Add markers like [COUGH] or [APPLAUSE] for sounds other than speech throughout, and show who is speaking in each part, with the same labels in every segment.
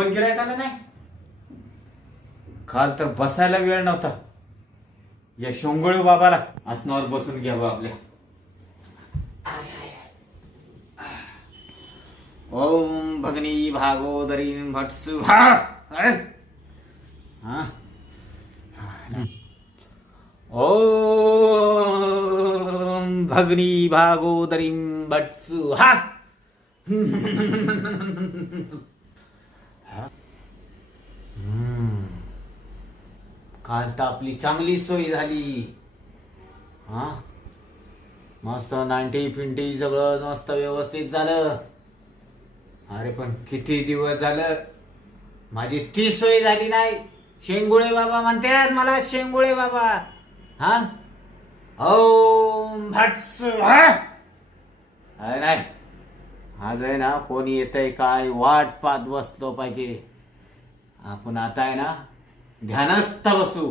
Speaker 1: पण गिरायक आलं नाही? काल तर बसायला वेळ नव्हता. या शोंगळू बाबाला. आसनावर बसून घ्यावं आपल्या. ओम भगनी भागोदरी भटसु. हा हा. ओम भगनी भागोदरी भटसु. हा. [LAUGHS] काल तर आपली चांगली सोय झाली. हा? मस्त नांटी फिंटी सगळं मस्त व्यवस्थित झालं. अरे पण किती दिवस झालं? माझी ती सोय झाली नाही. शेंगुळे बाबा म्हणतात मला शेंगुळे बाबा. हा? ओम भट्स हा? अरे नाही. आज आहे ना कोणी येतंय काय वाट पाहत बसलो पाहिजे. आपण आता आहे ना ध्यानस्थ बसू.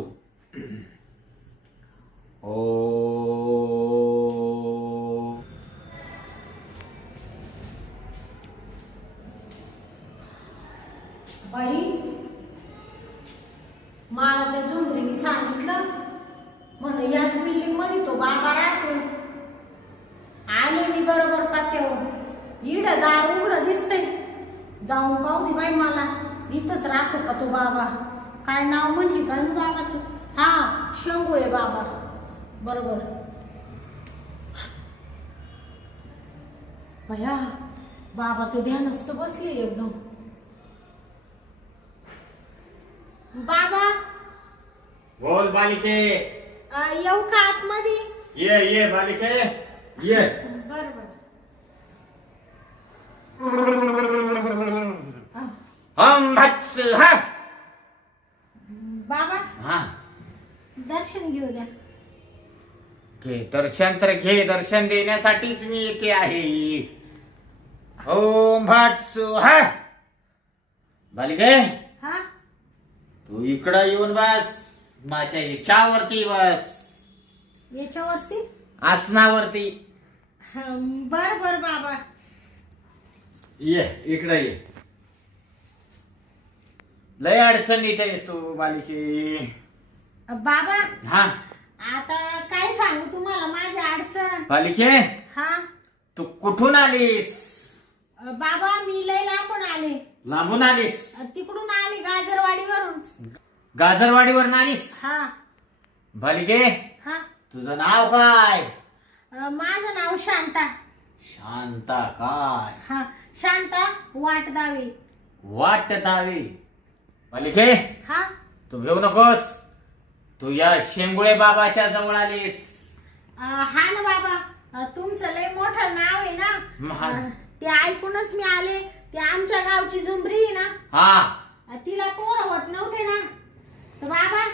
Speaker 1: ओ.
Speaker 2: बाई मला त्या झुंबरीने सांगितलं. म्हण याच बिल्डिंगमध्ये तो बाबा राहतो आले मी बरोबर पत्त्यावर. इड दार उघड दिसतंय. जाऊन पाहू दे बाई मला. इथंच राहतो का तो बाबा? काय नाव म्हणली का बाबाचं? हा शेंगुळे बाबा. बरोबर. भया बाबा तर ध्यानस्थ बसले एकदम. बाबा
Speaker 1: बोल बालिके.
Speaker 2: अ, येऊ का आतमध्ये?
Speaker 1: ये ये बालिके. ये.
Speaker 2: बर बर अ,
Speaker 1: हम भट्स हा.
Speaker 2: बाबा
Speaker 1: हा.
Speaker 2: दर्शन घेऊ द्या.
Speaker 1: घे दर्शन तर घे दर्शन देण्यासाठीच मी येते आहे. ओम भट्स हा. बालिके
Speaker 2: हा?
Speaker 1: तू इकडं येऊन बस माझ्या याच्यावरती बस.
Speaker 2: याच्यावरती?
Speaker 1: आसनावरती.
Speaker 2: हं, बर बर बाबा.
Speaker 1: ये इकडं ये. लय अडचणीत आहेस तू बालिके
Speaker 2: बाबा
Speaker 1: हा.
Speaker 2: आता काय सांगू तुम्हाला? माझी अडचण.
Speaker 1: बालिके
Speaker 2: हा?
Speaker 1: तू कुठून आलीस?
Speaker 2: बाबा मी लय लांबून आले.
Speaker 1: लांबून आलीस?
Speaker 2: तिकडून आले गाजरवाडीवरून.
Speaker 1: गाजरवाडीवर आलीस?
Speaker 2: हा.
Speaker 1: बालिके
Speaker 2: हा.
Speaker 1: तुझं नाव काय?
Speaker 2: माझं नाव शांता.
Speaker 1: शांता काय?
Speaker 2: हा. शांता वाटदावे.
Speaker 1: वाट दावी बालिके
Speaker 2: हा?
Speaker 1: तू घेऊ नकोस. तू या शेंगुळे बाबाच्या जवळ आलीस.
Speaker 2: अ, हा ना बाबा. अ, तुमचं लय मोठं नाव आहे ना?
Speaker 1: महान.
Speaker 2: अ, ते ऐकूनच मी आले. ते आमच्या गावची झुंबरी आहे ना?
Speaker 1: हा.
Speaker 2: अ, तिला पोरं होत नव्हते ना? तर बाबा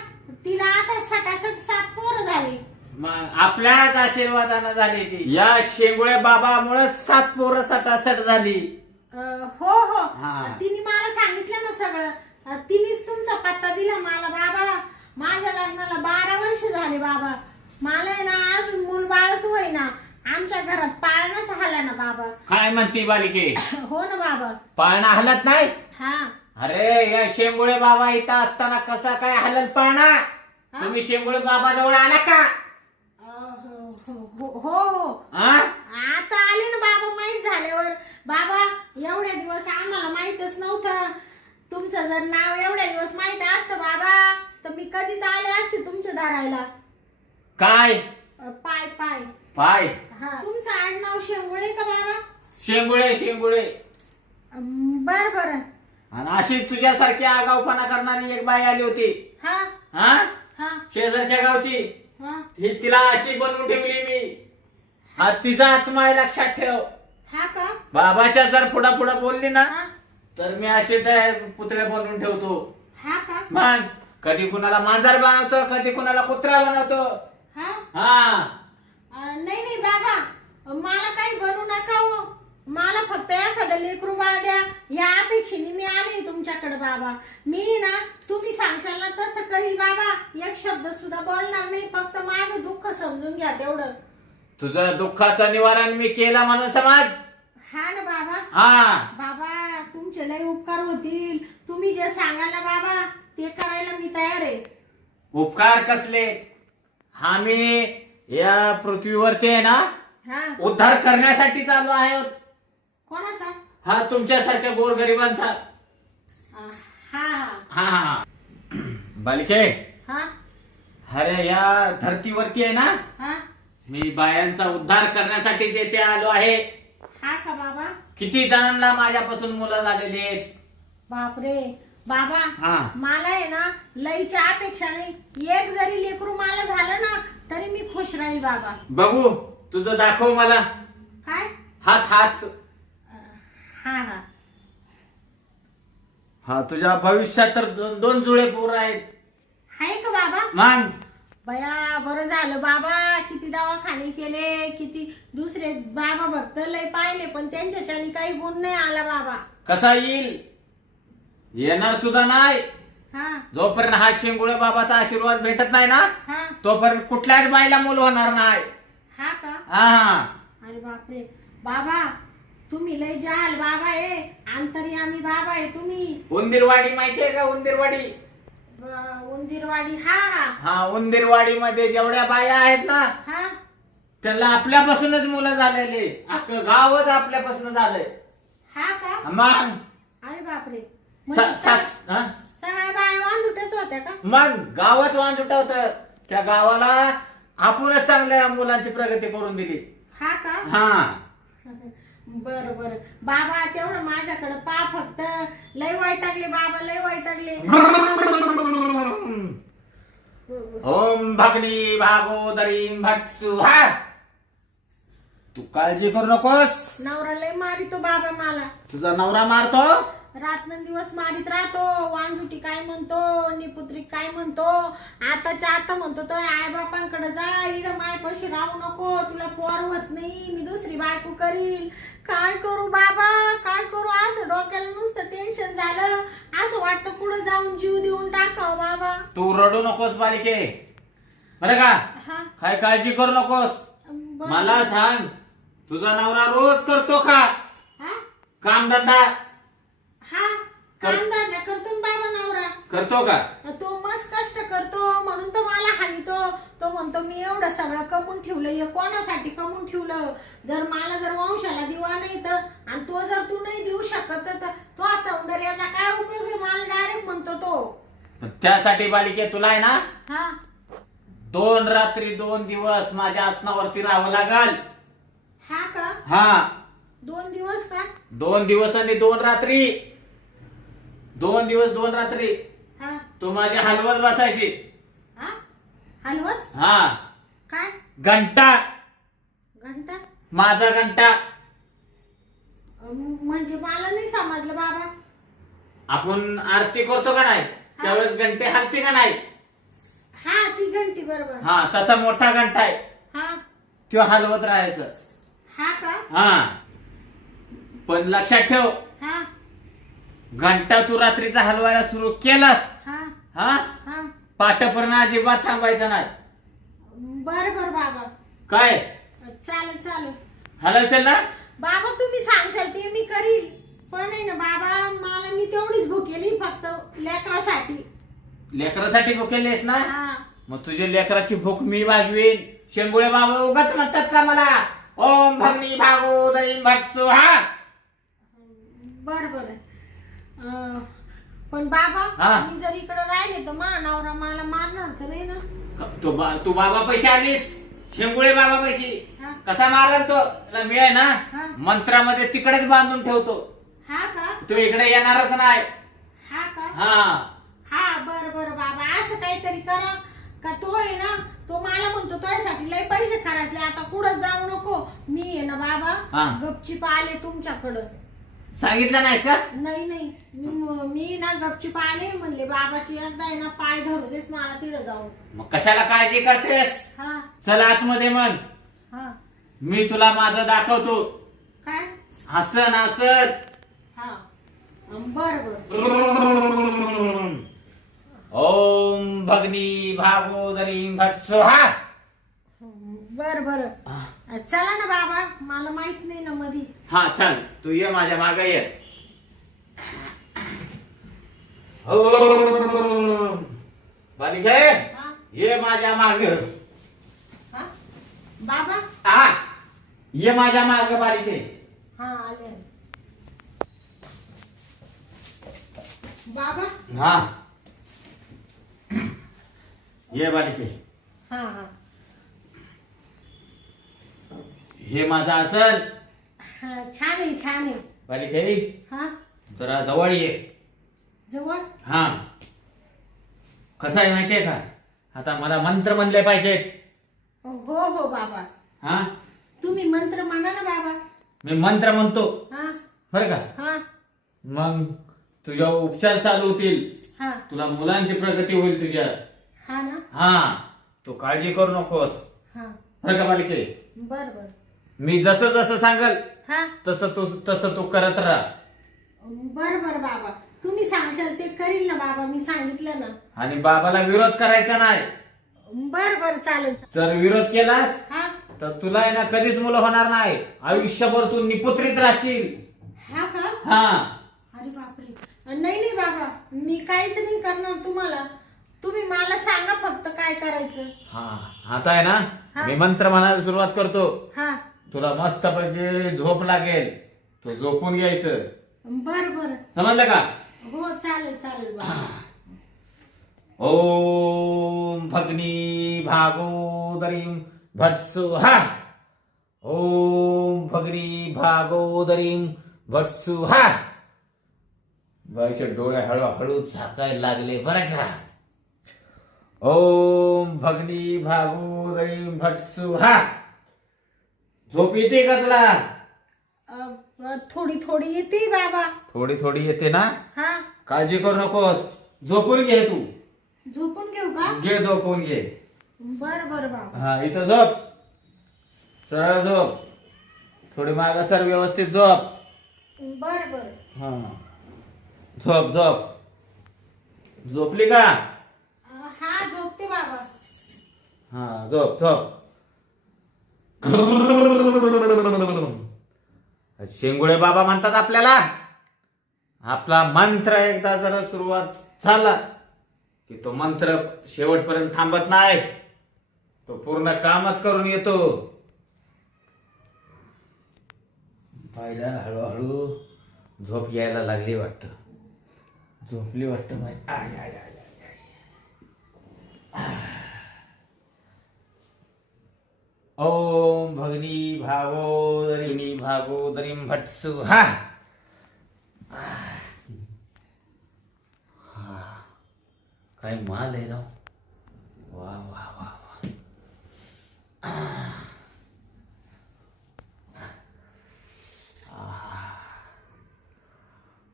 Speaker 2: तिला आता सटासट सात पोरं झाले.
Speaker 1: मग आपल्याच आशीर्वादानं झाली ती. या शेंगुळे बाबामुळे सात पोरं सटासट झाली.
Speaker 2: अ, हो हो.
Speaker 1: हा.
Speaker 2: तिने मला सांगितलं ना सगळं. तिनेच तुमचा पत्ता दिला मला बाबा. माझ्या लग्नाला बारा वर्ष झाले बाबा. मला ना अजून मूल बाळच होय ना आमच्या घरात पाळणाच आला ना बाबा.
Speaker 1: काय म्हणती बालिके? [COUGHS]
Speaker 2: हो ना बाबा.
Speaker 1: पाळणा हलत नाही?
Speaker 2: हा.
Speaker 1: अरे या शेंगुळे बाबा इथं असताना कसा काय हलत पाळणा? तुम्ही शेंगुळे बाबा जवळ आला का?
Speaker 2: हो हो हो हो
Speaker 1: हा.
Speaker 2: आता आले ना बाबा माहीत झाल्यावर. बाबा एवढ्या दिवस आम्हाला माहितच नव्हतं. तुमचं जर नाव एवढ्या दिवस माहीत असतं बाबा तर मी कधीच आले असते तुमच्या दारायला.
Speaker 1: काय?
Speaker 2: अ, पाय पाय.
Speaker 1: पाय?
Speaker 2: हा तुमचं आडनाव शेंगुळे का बाबा?
Speaker 1: शेंगुळे शेंगुळे.
Speaker 2: अम, बर बर.
Speaker 1: आणि अशी तुझ्यासारखी आगाऊपणा करणारी एक बाई आली होती.
Speaker 2: हा?
Speaker 1: हा?
Speaker 2: हा.
Speaker 1: शेजारच्या गावची.
Speaker 2: हा.
Speaker 1: ही तिला अशी बनवून ठेवली मी. हा तिचा आत्मा आहे लक्षात ठेव.
Speaker 2: हा का?
Speaker 1: बाबाच्या जर पुढा पुढा बोलली ना
Speaker 2: हा.
Speaker 1: तर मी असे त्या पुतळे बनवून ठेवतो.
Speaker 2: हा का?
Speaker 1: मग कधी कुणाला मांजर बनवतो कधी कुणाला कुत्रा बनवतो.
Speaker 2: हा?
Speaker 1: हा.
Speaker 2: अ, नाही नाही बाबा मला काही बनू नका हो. मला फक्त एखादं लेकरू बाळ द्या. या अपेक्षेने मी आले तुमच्याकडे बाबा. मी ना तुम्ही सांगशाल ना तसं करी बाबा. एक शब्द सुद्धा बोलणार नाही. फक्त माझं दुःख समजून घ्या तेवढं.
Speaker 1: तुझं दुःखाचं निवारण मी केलं म्हणून समाज.
Speaker 2: हा ना बाबा.
Speaker 1: हा.
Speaker 2: बाबा तुमचे लय उपकार होतील. तुम्ही जे सांगाल ना बाबा ते करायला मी तयार आहे.
Speaker 1: उपकार कसले? आम्ही या पृथ्वीवरती आहे ना
Speaker 2: हा.
Speaker 1: उद्धार करण्यासाठी चालू आहे.
Speaker 2: कोणाचा?
Speaker 1: हा तुमच्यासारख्या गोरगरिबांचा.
Speaker 2: अं, हा
Speaker 1: हा. हा बालिके
Speaker 2: हा?
Speaker 1: अरे या धरतीवरती आहे ना
Speaker 2: हा?
Speaker 1: मी बायांचा उद्धार करण्यासाठीच येथे आलो आहे.
Speaker 2: हा का बाबा?
Speaker 1: किती जणांना माझ्यापासून मुलं झालेली आहेत?
Speaker 2: बापरे. बाबा
Speaker 1: हा.
Speaker 2: मला आहे ना लईच्या अपेक्षा नाही. एक जरी लेकरू मला झालं ना तरी मी खुश राहील बाबा.
Speaker 1: बघू तुझं दाखव मला.
Speaker 2: काय?
Speaker 1: हात हात.
Speaker 2: हा हा.
Speaker 1: हा तुझ्या भविष्यात तर दोन दोन जुळे पोर आहेत.
Speaker 2: आहे का बाबा?
Speaker 1: मग
Speaker 2: बया बरं झालं बाबा. किती दवाखाने केले किती दुसरे बाबा भक्त लय पाहिले पण त्यांच्याच्यानी काही गुण नाही आला बाबा.
Speaker 1: कसा येईल? येणार सुद्धा नाही.
Speaker 2: हा.
Speaker 1: जोपर्यंत हा शिंगुळे बाबाचा आशीर्वाद भेटत नाही ना
Speaker 2: हा.
Speaker 1: तोपर्यंत कुठल्याच बाईला मूल होणार नाही.
Speaker 2: हा का?
Speaker 1: हा.
Speaker 2: अरे बापरे. बाबा तुम्ही लय जाल बाबा आहे आंतर्यामी बाबा आहे तुम्ही.
Speaker 1: उंदीरवाडी माहितीये का उंदीरवाडी?
Speaker 2: उंदीरवाडी हा. हा
Speaker 1: हा उंदीरवाडी मध्ये जेवढ्या बाया आहेत ना
Speaker 2: हा.
Speaker 1: त्यांना आपल्यापासूनच मुलं झालेले अख्खं गावच आपल्यापासून झालंय.
Speaker 2: हा का?
Speaker 1: मग?
Speaker 2: अरे बापरे. म्हणजे सग-
Speaker 1: हा?
Speaker 2: सगळ्या बाया वांजुट्याच होत्या का?
Speaker 1: मग? गावच वांज होत त्या गावाला आपणच चांगल्या मुलांची प्रगती करून दिली.
Speaker 2: हा का?
Speaker 1: हा.
Speaker 2: बर बर. बाबा तेवढं माझ्याकडे पा फक्त. लय वैतागले बाबा लय वैतागले.
Speaker 1: ओम भगनी भागोदरी भट सुहा तू काळजी करू नकोस.
Speaker 2: नवरा लय मारितो बाबा मला.
Speaker 1: तुझा नवरा मारतो?
Speaker 2: रात्र दिवस मारित राहतो. वांजुटी काय म्हणतो निपुत्रिक काय म्हणतो आताच्या आता म्हणतो तो आई बापांकडे जा इड मायपाशी राहू नको तुला पोर होत नाही मी दुसरी बायको करील काय करू बाबा? काय करू? असं डोक्याला नुसतं टेन्शन झालं. असं वाटतं पुढे जाऊन जीव देऊन टाकावं बाबा.
Speaker 1: तू रडू नकोस बालिके बरं का?
Speaker 2: हा.
Speaker 1: काय काळजी करू नकोस.
Speaker 2: बरं.
Speaker 1: मला सांग तुझा नवरा रोज करतो का?
Speaker 2: हा?
Speaker 1: कामधंदा
Speaker 2: काम धंदा करतो ना बाबा नवरा.
Speaker 1: करतो का?
Speaker 2: तो मस्त कष्ट करतो म्हणून तो मला हानितो. तो म्हणतो मी एवढं सगळं कमवून ठेवलं हे कोणासाठी कमवून ठेवलं? जर मला जर वंशाला दिवा नाही तर आणि तो जर तू नाही देऊ शकत तर तो सौंदर्याचा काय उपयोग आहे? मला डायरेक्ट म्हणतो तो.
Speaker 1: पण त्यासाठी बालिके तुला आहे ना
Speaker 2: हा.
Speaker 1: दोन रात्री दोन दिवस माझ्या आसनावरती राहावं लागल.
Speaker 2: हा का?
Speaker 1: हा.
Speaker 2: दोन दिवस का?
Speaker 1: दोन दिवस आणि दोन रात्री. दोन दिवस दोन रात्री
Speaker 2: हा.
Speaker 1: तू माझी हलवत बसायची.
Speaker 2: हा? हलवत?
Speaker 1: हा.
Speaker 2: काय?
Speaker 1: घंटा.
Speaker 2: घंटा?
Speaker 1: माझा घंटा.
Speaker 2: अं, म्हणजे मला नाही समजलं बाबा.
Speaker 1: आपण आरती करतो का नाही? त्यावेळेस घंटे हलते का नाही?
Speaker 2: हा ती घंटी बरोबर.
Speaker 1: हा तसा मोठा घंटा आहे.
Speaker 2: हा.
Speaker 1: तो हलवत राहायचं.
Speaker 2: हा का?
Speaker 1: हा. पण लक्षात ठेव. घंटा तू रात्रीचा हलवायला सुरू केलास?
Speaker 2: हा.
Speaker 1: हा?
Speaker 2: हा.
Speaker 1: पाठपर्यंत अजिबात थांबायचं नाही.
Speaker 2: बर बर बाबा.
Speaker 1: काय?
Speaker 2: चालेल चालेल.
Speaker 1: हलवचल ना.
Speaker 2: बाबा तुम्ही सांगशाल ते मी करील. पण आहे ना बाबा मला मी तेवढीच भुकेली फक्त लेकरासाठी.
Speaker 1: लेकरासाठी भुकेलेस ना?
Speaker 2: हा.
Speaker 1: मग तुझ्या लेकराची भूक मी भागवीन शेंगुळे बाबा उगाच म्हणतात का मला? ओम भगनी भागो दैन भटसो हा?
Speaker 2: बर बर. अं, पण बाबा. मी जर इकडे राहिले तर मा नवरा मला मारणार तर नाही ना?
Speaker 1: तू बा- तू बाबा पैसे आलीस. शेंगुळे बाबा पैसे.
Speaker 2: हा.
Speaker 1: कसा मारल तो? त्याला मी आहे
Speaker 2: हा.
Speaker 1: ना मंत्रामध्ये तिकडेच बांधून ठेवतो.
Speaker 2: हा का?
Speaker 1: तो इकडे येणारच नाही.
Speaker 2: हा का?
Speaker 1: हा.
Speaker 2: हा बर बर बाबा. असं काहीतरी करा. का तो आहे ना तो मला म्हणतो तुझ्यासाठी लय पैसे खर्चले आता कुठं जाऊ नको? मी आहे ना
Speaker 1: हा.
Speaker 2: बाबा गपचीप आले तुमच्याकडं.
Speaker 1: सांगितलं नाहीस का?
Speaker 2: नाही नाही. मी मी ना गपचीप आले म्हणले बाबाची एकदा आहे ना पाय धरू देस मला तिथं जाऊन.
Speaker 1: मग कशाला काळजी करतेस?
Speaker 2: हा.
Speaker 1: चल आतमध्ये मग.
Speaker 2: हा.
Speaker 1: मी तुला माझं दाखवतो.
Speaker 2: काय?
Speaker 1: हसन हसत
Speaker 2: हा. बर बर.
Speaker 1: ओम भगनी भागोदरी भट सोहा.
Speaker 2: बर बर. चला ना बाबा मला माहीत नाही ना मधी.
Speaker 1: हा चल तू ये माझ्या मागे ये बालिके
Speaker 2: हा?
Speaker 1: ये माझ्या माग
Speaker 2: हा? बाबा?
Speaker 1: हा ये माझ्या माग बालिके
Speaker 2: हा। आले बाबा?
Speaker 1: हा। ये बालिके
Speaker 2: हा। हा
Speaker 1: हे। माझा असल
Speaker 2: हा छान आहे छान आहे. हा?
Speaker 1: जरा जवळ ये.
Speaker 2: जवळ?
Speaker 1: हा. कसं आहे माहितीये का? आता मला मंत्र म्हणले पाहिजेत
Speaker 2: हो हो बाबा.
Speaker 1: हा?
Speaker 2: तुम्ही मंत्र म्हणा ना बाबा.
Speaker 1: मी मंत्र म्हणतो.
Speaker 2: हा.
Speaker 1: बरं का?
Speaker 2: हा.
Speaker 1: मग तुझ्या उपचार चालू होतील.
Speaker 2: हा.
Speaker 1: तुला मुलांची प्रगती होईल तुझ्या.
Speaker 2: हा ना?
Speaker 1: हा. तू काळजी करू नकोस.
Speaker 2: हा.
Speaker 1: बरं का बालिके
Speaker 2: बर बर.
Speaker 1: मी जसं जसं सांगल
Speaker 2: हा?
Speaker 1: तसं तू तसं तू करत राहा.
Speaker 2: बर बर बाबा. तुम्ही सांगशाल ते करील ना बाबा. मी सांगितलं ना.
Speaker 1: आणि बाबाला विरोध करायचा नाही.
Speaker 2: बर बर चालेल
Speaker 1: जर विरोध केलास
Speaker 2: हा?
Speaker 1: तर तुला आहे ना कधीच मुलं होणार नाही. आयुष्यभर तू निपुत्रित राहशील.
Speaker 2: हा का?
Speaker 1: हा.
Speaker 2: अरे बापरे. नाही नाही बाबा. मी काहीच नाही करणार तुम्हाला. तुम्ही मला सांगा फक्त काय करायचं.
Speaker 1: हा. आता आहे ना
Speaker 2: हा.
Speaker 1: मी मंत्र म्हणायला सुरुवात करतो.
Speaker 2: हा.
Speaker 1: तुला मस्त पैकी झोप लागेल. तू झोपून घ्यायचं.
Speaker 2: बर बर.
Speaker 1: समजलं का?
Speaker 2: हो चालेल चालेल बाबा [CLEARS THROAT]
Speaker 1: ओम भगनी भागोदरीं भट्सु हा. ओम भगनी भागोदरीं भट्सु हा. बाईचे डोळे हळूहळू झाकायला लागले बरं का? ओम भगनी भागोदरीं भट्सु हा. झोप येते का तुला?
Speaker 2: अ, थोडी थोडी येते बाबा.
Speaker 1: थोडी थोडी येते ना?
Speaker 2: हा.
Speaker 1: काळजी करू नकोस. झोपून घे तू.
Speaker 2: झोपून घेऊ का?
Speaker 1: घे झोपून घे.
Speaker 2: बर बर बाबा.
Speaker 1: हा इथं झोप. सरळ झोप. थोडी माग सर व्यवस्थित झोप.
Speaker 2: बर बर.
Speaker 1: हा. झोप झोप. झोपली का?
Speaker 2: अ, हा झोपते बाबा.
Speaker 1: हा झोप झोप. [LAUGHS] शेंगुळे बाबा म्हणतात आपल्याला. आपला मंत्र एकदा जर सुरुवात झाला की तो मंत्र शेवटपर्यंत थांबत नाही. तो पूर्ण कामच करून येतो. पाहिला हळूहळू झोप यायला लागली वाटत. झोपली वाटतं माय आय, आय, आय, आय, आय. ओम भगनी भागोदरिणी भागोदरीं भट्सु हा. काय माल आहे राव. वा वा वा वा.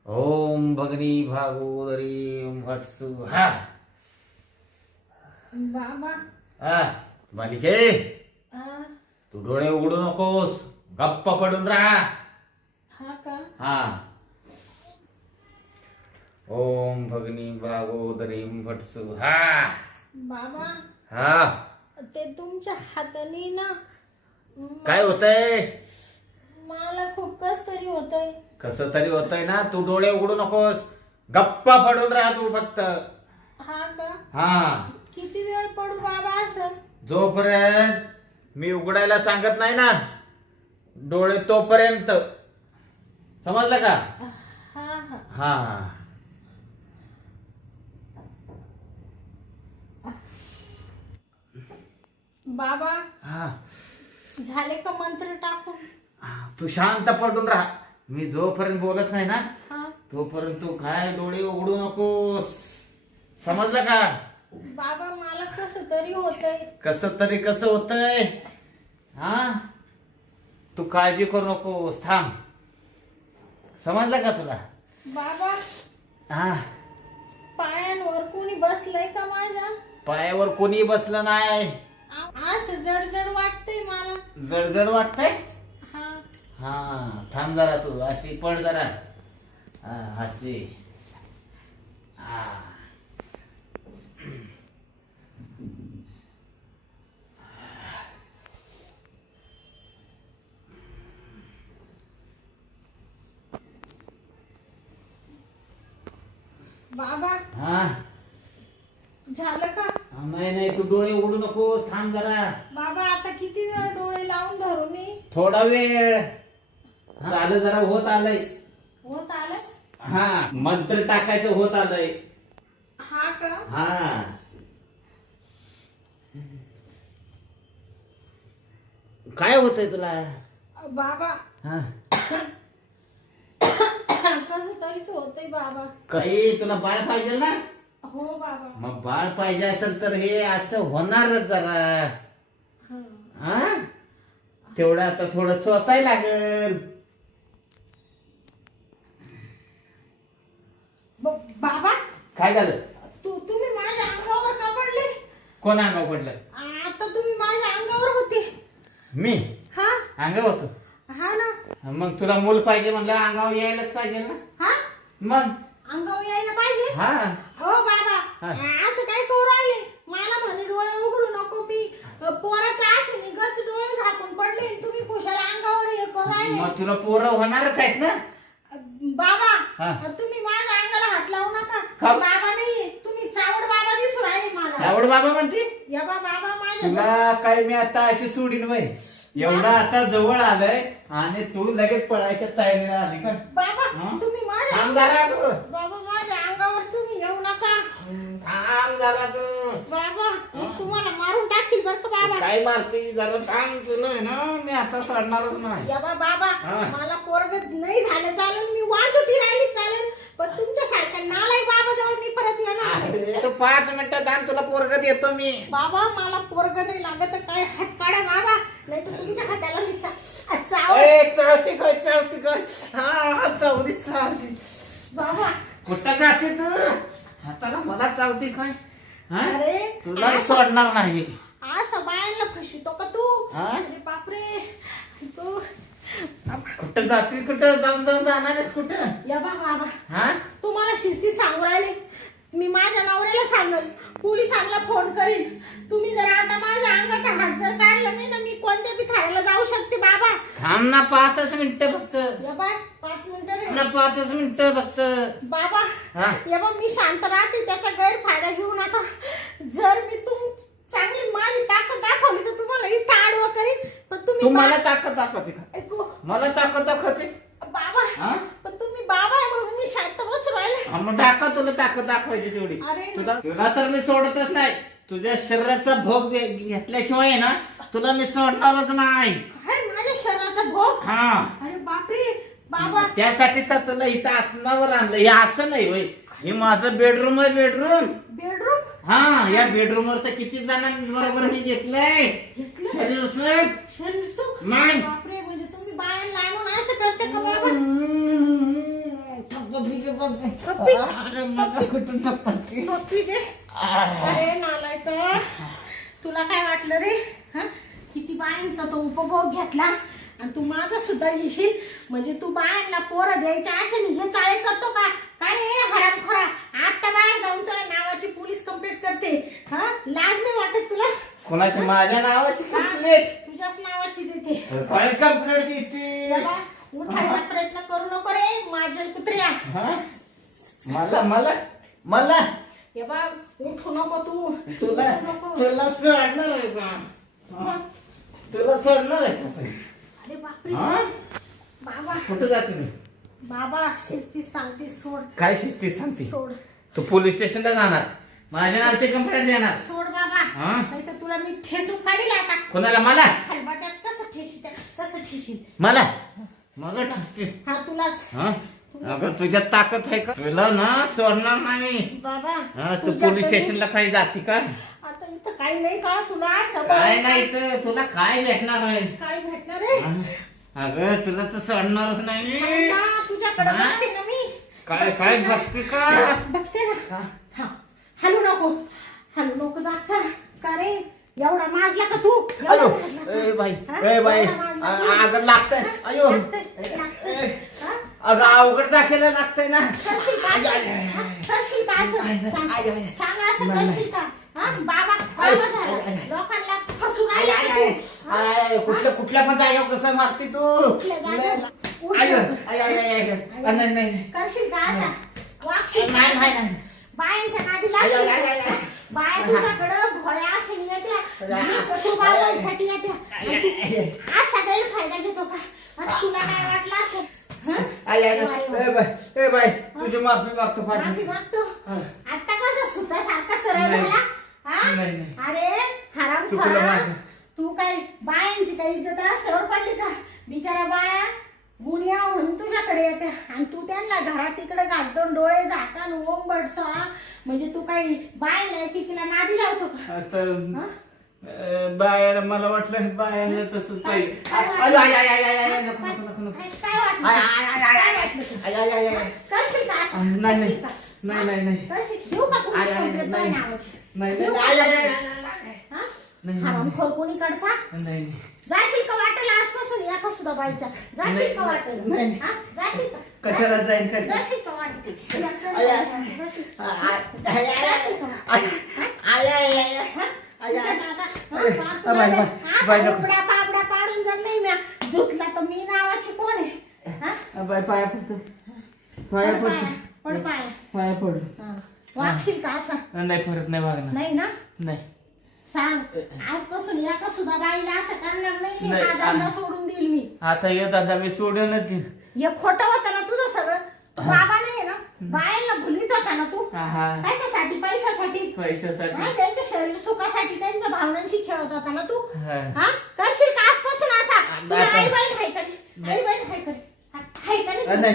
Speaker 1: ओम भगनी भागोदरीं भट्सु हा.
Speaker 2: बाबा.
Speaker 1: हा. बालिके. तू डोळे उघडू नकोस. गप्प पडून राहा.
Speaker 2: हा का?
Speaker 1: हा. ओम भगनी भागोदरीं भट्सु. हा.
Speaker 2: बाबा.
Speaker 1: हा.
Speaker 2: ते तुमच्या हाताने ना
Speaker 1: काय होतंय?
Speaker 2: मला खूप कस तरी होतंय.
Speaker 1: कस तरी होतंय ना? तू डोळे उघडू नकोस. गप्पा पडून राहा तू फक्त.
Speaker 2: हा का?
Speaker 1: हा.
Speaker 2: किती वेळ पडू बाबा असं?
Speaker 1: जोपर्यंत मी उघडायला सांगत नाही ना. डोळे तोपर्यंत. समजलं का? हा
Speaker 2: बाबा
Speaker 1: हा.
Speaker 2: झाले का मंत्र टाकून?
Speaker 1: हा, तू शांत पडून राहा. मी जोपर्यंत बोलत नाही ना
Speaker 2: हा.
Speaker 1: तोपर्यंत तू काय डोळे उघडू नकोस. समजलं का?
Speaker 2: बाबा मला कस तरी होतंय.
Speaker 1: कस तरी कसं होतंय? हा? तू काळजी करू नकोस थांब. समजलं का तुला?
Speaker 2: बाबा
Speaker 1: हा.
Speaker 2: पायांवर कोणी बसलंय का माझ्या?
Speaker 1: पायावर कोणी बसलं नाही.
Speaker 2: आ- असं जडजड वाटतंय मला.
Speaker 1: जडजड वाटतंय?
Speaker 2: हा.
Speaker 1: हा थांब जरा तू अशी पड जरा. हा अशी. हा.
Speaker 2: बाबा
Speaker 1: हा?
Speaker 2: झालं का?
Speaker 1: नाही नाही तू डोळे उघडू नकोस थांब जरा.
Speaker 2: बाबा आता किती वेळ डोळे लावून धरू मी?
Speaker 1: थोडा वेळ. झालं जरा होत आलंय.
Speaker 2: होत आलं?
Speaker 1: हा मंत्र टाकायचं होत आलंय.
Speaker 2: हा का?
Speaker 1: हा. काय होतंय तुला?
Speaker 2: बाबा
Speaker 1: हा.
Speaker 2: कसं तरीच होतंय बाबा.
Speaker 1: काही तुला बाळ पाहिजे ना?
Speaker 2: हो बाबा.
Speaker 1: मग बाळ पाहिजे असेल तर हे असं होणारच जरा.
Speaker 2: हा.
Speaker 1: हा तेवढं आता थोडं सोसाय लागेल.
Speaker 2: ब- बाबा
Speaker 1: काय झालं?
Speaker 2: तू तुम्ही माझ्या अंगावर का पडले?
Speaker 1: कोण अंगाव पडलं?
Speaker 2: आता तुम्ही माझ्या अंगावर होते.
Speaker 1: मी?
Speaker 2: हा?
Speaker 1: अंगाव होतो. मग तुला मूल पाहिजे म्हणलं अंगावर यायलाच पाहिजे ना?
Speaker 2: हा?
Speaker 1: मग?
Speaker 2: अंगावर यायला पाहिजे?
Speaker 1: हा.
Speaker 2: हो बाबा.
Speaker 1: हा.
Speaker 2: असं काय करू राहिले? मला म्हणे डोळे उघडू नको मी. अ, पोराच्या आशेने गच डोळे झाकून पडले आणि तुम्ही कुशाला अंगावर हे करू राहिले?
Speaker 1: मग तुला पोरं होणारच आहेत ना?
Speaker 2: अ, बाबा
Speaker 1: हा.
Speaker 2: अ, तुम्ही माझ्या अंगाला हात लावू नका.
Speaker 1: का?
Speaker 2: बाबा नाहीये. तुम्ही चावड बाबा दिसू राहिले मला.
Speaker 1: चावड बाबा म्हणते?
Speaker 2: या बा बाबा माझ्या
Speaker 1: तुला काय मी आता अशी सोडीन वय? एवढा आता जवळ आलंय आणि तू लगेच पळायच्या तयारीला आली का?
Speaker 2: बाबा
Speaker 1: हा?
Speaker 2: तुम्ही माझ्या
Speaker 1: थांब जरा तू.
Speaker 2: बाबा माझ्या अंगावर तुम्ही येऊ नका.
Speaker 1: थांब जरा तू.
Speaker 2: बाबा मी तुम्हाला मारून टाकील बर का बाबा?
Speaker 1: काय मारते? जरा थांब आहे ना मी आता सोडणारच नाही.
Speaker 2: या बा बाबा
Speaker 1: हा.
Speaker 2: मला पोरग नाही झालं चालेल मी वाजोटी राहिली चालेल. पण तुमच्या सारख्या नालाय बाबा जवळ मी परत येणार.
Speaker 1: अरे, तू पाच मिनिटं थांब तुला पोरग देतो मी.
Speaker 2: बाबा मला पोरग नाही लागत काय हात काढा बाबा. नाही तर तुमच्या हाताला मी चा- चाव
Speaker 1: ए, चौथी काय चौथी काय हा चौथी चालली
Speaker 2: बाबा.
Speaker 1: कुठं जाते तू? हाताला मला चावती काय हा?
Speaker 2: अरे
Speaker 1: तुला
Speaker 2: असं-
Speaker 1: सोडणार नाही.
Speaker 2: असं बायांना फसवितो का तू?
Speaker 1: हा?
Speaker 2: अरे बापरे. तू
Speaker 1: कुठं जाते कुठं जाऊन जाऊन जाणार आहेस कुठं?
Speaker 2: या बा बाबा
Speaker 1: हा?
Speaker 2: तुम्हाला शिस्ती सांगू राहिले. मी माझ्या नवऱ्याला सांगल. पोलिसांना फोन करीन. तुम्ही जर आता माझ्या अंगाचा हात जर काढला नाही ना मी कोणत्या बी थाऱ्याला जाऊ शकते बाबा?
Speaker 1: थांब ना पाचच मिनिटं फक्त.
Speaker 2: या बाय पाच मिनिटं
Speaker 1: थांब
Speaker 2: नाही.
Speaker 1: ना पाचच मिनिटं फक्त.
Speaker 2: बाबा
Speaker 1: हा?
Speaker 2: या बा मी शांत राहते. त्याचा गैरफायदा घेऊ नका. जर मी तुम चांगली माझी ताकद दाखवली तर तुम्हाला इथं आडवं करीन. पण
Speaker 1: तू
Speaker 2: तुम्ही
Speaker 1: मला
Speaker 2: बा-
Speaker 1: ताकद दाखवते का?
Speaker 2: ऐकू,
Speaker 1: मला ताकद दाखवते?
Speaker 2: बाबा.
Speaker 1: हा?
Speaker 2: पण तुम्ही बाबा आहे म्हणून मी शांत बसू राहिले.
Speaker 1: हा, मग दाखव तुला ताकद दाखवायची तेवढी.
Speaker 2: अरे.
Speaker 1: तुला तुला तर मी सोडतच नाही. तुझ्या शरीराचा भोग घे- घेतल्याशिवाय आहे ना तुला मी सोडणारच नाही.
Speaker 2: काय? माझ्या शरीराचा भोग?
Speaker 1: हा.
Speaker 2: अरे बापरे. बाबा.
Speaker 1: त्यासाठी तर तुला इथं असण्यावर आणलं. हे असं नाही होय. हे माझं बेडरूम आहे बेडरूम
Speaker 2: बेडरूम
Speaker 1: हा या बेडरूम वर तर किती जणांबरोबर मी घेतलंय.
Speaker 2: घेतलं?
Speaker 1: शरीर सुख
Speaker 2: शरीर सुख
Speaker 1: नाही.
Speaker 2: बापरे म्हणजे तुम्ही आणून असं करते का बाबा? पप्पी.
Speaker 1: अरे मला कुठून टप्पी
Speaker 2: पप्पी दे अरे नालायक. तुला काय वाटलं रे? हा? किती बायांचा तो उपभोग घेतला? आणि तू माझा सुद्धा घेशील म्हणजे तू बायांना पोरं द्यायच्या आशेने हे चाळे करतो का? काय रे हराम खरा? आता बाहेर जाऊन तुला नावाची पोलीस कंप्लेंट करते. हा? लाज नाही वाटत तुला?
Speaker 1: कोणाची? माझ्या नावाची? कंप्लेट
Speaker 2: तुझ्याच नावाची देते.
Speaker 1: कंप्लेट देते?
Speaker 2: उठायचा प्रयत्न करू नको रे माझ्या कुत्र्या?
Speaker 1: मला मला मला?
Speaker 2: हे बा उठू नको तू.
Speaker 1: तुला. तुला सोडणार आहे का? तुला सोडणार आहे
Speaker 2: अरे बापरे.
Speaker 1: हा?
Speaker 2: बाबा.
Speaker 1: कुठं जाते
Speaker 2: बाबा शिस्ती सांगते सोड.
Speaker 1: काय शिस्ती सांगते?
Speaker 2: सोड.
Speaker 1: तू पोलीस स्टेशनला जाणार. माझ्या नावची कंप्लेंट देणार.
Speaker 2: सोड बाबा.
Speaker 1: हा?
Speaker 2: नाही तर तुला मी ठेसून काढील आता.
Speaker 1: कोणाला? मला?
Speaker 2: खलबाट्यात कसं ठेशील
Speaker 1: मला? मला
Speaker 2: हा तुलाच.
Speaker 1: हा? अगं तुझ्यात ताकद आहे का? तुला ना सोडणार नाही.
Speaker 2: बाबा
Speaker 1: हा, तू पोलीस स्टेशनला काही जाते का?
Speaker 2: आता इथं काही नाही का? तुला सवय
Speaker 1: काय
Speaker 2: आहे?
Speaker 1: नाही तर तुला काय भेटणार आहे?
Speaker 2: काय भेटणार रे
Speaker 1: हा? अगं तुला तर सोडणारच नाही.
Speaker 2: थांबा, तुझ्याकडे
Speaker 1: हा?
Speaker 2: बघते ना मी.
Speaker 1: काय काय बघते का?
Speaker 2: बघते ना. हा. हलू नको. हलू नको जागचा का रे? एवढा माजला का तू?
Speaker 1: अयो.
Speaker 2: एवढा माजला का?
Speaker 1: ए बाई.
Speaker 2: हा?
Speaker 1: ए बाई.
Speaker 2: एवढा माजला
Speaker 1: अ-
Speaker 2: तू?
Speaker 1: अगं लागतंय. अयो.
Speaker 2: लागतंय, लागतंय. हा?
Speaker 1: अगं अवघड दाखवायला लागतंय ना.
Speaker 2: करशील का असं? हा? करशील का असं? सांग असं करशील का? बाबा बाबा झाला. लोकांना फसू
Speaker 1: कुठल्या कुठल्या पण जागेवर कसं मारते तू. आय, आय, आय, आय, आय. अ, नाही नाही
Speaker 2: करशील का असा? वागशील
Speaker 1: नाही, नाही.
Speaker 2: बायांच्या नादी लागशील. बाया तुझ्याकडं भोळ्या आशेने येत्या. तू
Speaker 1: आय.
Speaker 2: बाळांसाठी येत्या. हा सगळे फायदा घेतो का? तुला काय वाटलं असेल? हं?
Speaker 1: आई, आई. ए बाई, तुझी माफी मागतो
Speaker 2: माफी मागतो. आता कसा सुद्धा सारखा सरळ
Speaker 1: नाही.
Speaker 2: झाला? हा?
Speaker 1: नाही, नाही.
Speaker 2: अरे हराम
Speaker 1: चुकलं माझं.
Speaker 2: तू काय बायांची काही इज्जत रस्त्यावर पडली का बिचारा बाया गुन्ह्या म्हणून तुझ्याकडे येते आणि तू त्यांना घरात इकडे घालतो डोळे झाकान ओंबड सहा म्हणजे तू काही बाय की तिला नादी लावतो का
Speaker 1: तर
Speaker 2: हा?
Speaker 1: अं, बायाला मला वाटलं बायाला तसंच पाहिजे
Speaker 2: काय
Speaker 1: नको, नको, नको, नको.
Speaker 2: वाटलं काय तुला? करशील का असं?
Speaker 1: नाही, नाही.
Speaker 2: करशील का?
Speaker 1: नाही, नाही, नाही.
Speaker 2: देऊ का
Speaker 1: नाही.
Speaker 2: तुझ्या नावाची?
Speaker 1: नाही, नाही,
Speaker 2: का
Speaker 1: आई,
Speaker 2: हा?
Speaker 1: नाही, नाही.
Speaker 2: हरामखोर कोणीकडचा?
Speaker 1: नाही नाही.
Speaker 2: जाशील का वाटेल आजपासून? एका सुद्धा बाईच्या? जाशील
Speaker 1: नाही,
Speaker 2: का वाटेल?
Speaker 1: नाही.
Speaker 2: हा? जाशील का?
Speaker 1: कशाला जाईन, कशाला?
Speaker 2: जाशील का वाटेल. जाशील जाशील का?
Speaker 1: नको.
Speaker 2: पापड्या पाडून जर नाही म्या धुतला तर मी नावाची कोण आहे? हा?
Speaker 1: बाई पाया पडतो पाया
Speaker 2: पड पाया,
Speaker 1: पडतो
Speaker 2: पड पाया.
Speaker 1: पाया पडलो
Speaker 2: हा. वागशील का असा?
Speaker 1: नाही परत नाही वागणार.
Speaker 2: नाही ना?
Speaker 1: नाही.
Speaker 2: सांग. आजपासून एका सुद्धा बाईला असं करणार नाही
Speaker 1: नाही,
Speaker 2: हा धंदा सोडून देईल मी.
Speaker 1: आता ये दादा मी देईन.
Speaker 2: हे खोटं होतं ना तुझं सगळं. तू बाबा नाही ना? बायांना भुलीत होता ना तू?
Speaker 1: हा
Speaker 2: कशासाठी? पैशासाठी?
Speaker 1: पैशासाठी.
Speaker 2: हा, त्यांच्या शरीर सुखासाठी त्यांच्या भावनांशी खेळत होता ना तू?
Speaker 1: हा.
Speaker 2: हा? करशील का आजपासून असा? तुला
Speaker 1: बापा.
Speaker 2: आई का नाही? आई आहे का नाही? हा, नाही.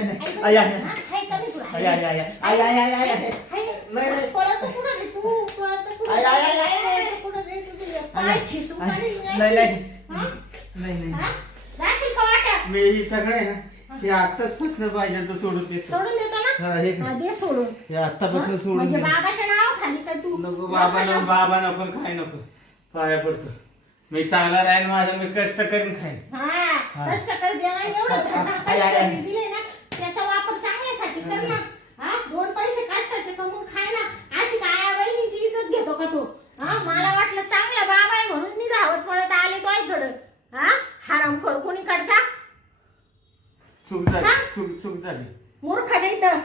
Speaker 2: हा, मी
Speaker 1: नाही,
Speaker 2: अशी.
Speaker 1: नाही.
Speaker 2: हा?
Speaker 1: नाही नाही.
Speaker 2: हा? जाशील का वाट्यात?
Speaker 1: मी ही सगळं आहे ना हे आत्ताच पासून पाहिजे तर सोडून देतो.
Speaker 2: सोडून देतो ना?
Speaker 1: हा, हे
Speaker 2: हा, दे सोडून.
Speaker 1: हे आत्तापासून? सोडून
Speaker 2: म्हणजे
Speaker 1: दे
Speaker 2: बाबाच्या नाव खाली काय तू?
Speaker 1: नको बाबा नको बाबा नको काय नको. पाया पडतो. मी चांगला राहील माझं मी कष्ट करीन खाईन.
Speaker 2: हा. कष्ट कर देवाने एवढं धडधाकट
Speaker 1: आई, आई, आई.
Speaker 2: शरीर दिले ना त्याचा वापर चांगल्यासाठी कर ना. हा दोन पैसे कष्टाचे कमवून खाय ना. अशी आया बहिणीची इज्जत घेतो का तू? हा मला वाटलं चांगला बाबा आहे म्हणून मी धावत पडत आले तो ऐकडं हा हरामखोर कोणीकडचा?
Speaker 1: चूक झाली? चूक चूक झाली.
Speaker 2: मूर्ख नाही तर.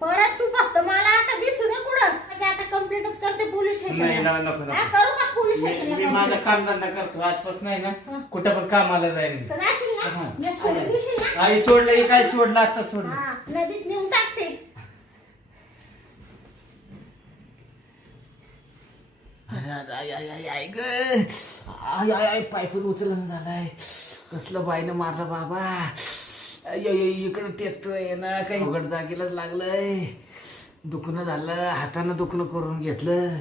Speaker 2: परत तू फक्त मला आता दिसू दे कुठं? म्हणजे आता कंप्लेंटच करते पोलीस
Speaker 1: नाही
Speaker 2: स्टेशन
Speaker 1: नको.
Speaker 2: करू का पोलीस
Speaker 1: मी- मी माझं
Speaker 2: स्टेशनला
Speaker 1: काम धंदा करतो. आजपासून नाही. ना कुठं पण कामाला जाईन मी.
Speaker 2: जाशील
Speaker 1: हा.
Speaker 2: ना सोडून देशील ना?
Speaker 1: आई सोडलं हे काय सोडलं आता सोडलं.
Speaker 2: हा नदीत नेऊन टाकते.
Speaker 1: अरे, आई, आई, आई, आई ग. आई आई आई पाय पण उचलून झालाय. कसलं बाईनं मारलं बाबा. अयो इकडं टेकतोय ना काही उघड जागेलाच लागलंय. दुखणं झालं हातानं दुखणं करून घेतलं.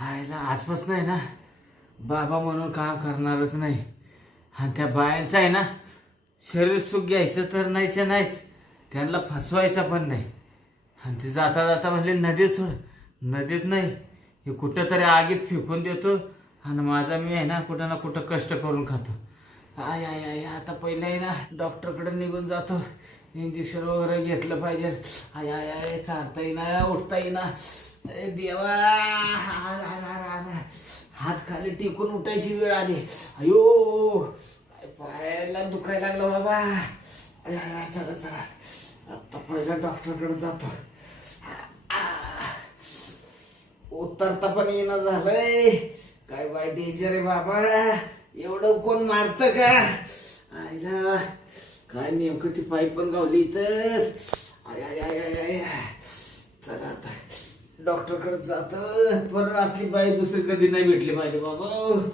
Speaker 1: आईला आजपासून आहे ना बाबा म्हणून काम करणारच नाही. आणि त्या बायांचं आहे ना शरीर सुख घ्यायचं तर नाहीच नाहीच. त्यांना फसवायचा पण नाही. आणि ते जाता जाता म्हणले नदीत सोड नदीत नाही. हे कुठं तरी आगीत फेकून देतो. आणि माझा मी आहे ना कुठं ना कुठं कष्ट करून खातो. आय आय आय आता पहिलं आहे ना डॉक्टरकडे निघून जातो. इंजेक्शन वगैरे घेतलं पाहिजे. आय आय आय चालता येईना उठता येईना. देवा हात खाली टेकून उठायची वेळ आली. अयो पायाला दुखायला लागलं बाबा. आय, चला चला. आता पहिला डॉक्टरकडे जातो. उतरता पण येणं झालंय. काय बाय डेंजर आहे बाबा. एवढं कोण मारत का? आईला काय नेमकं ती पाय पण गावली इथं? आय आय आय आय आय. चला आता. डॉक्टरकडे जात. परत असली बाई दुसरी कधी नाही भेटली पाहिजे बाबा.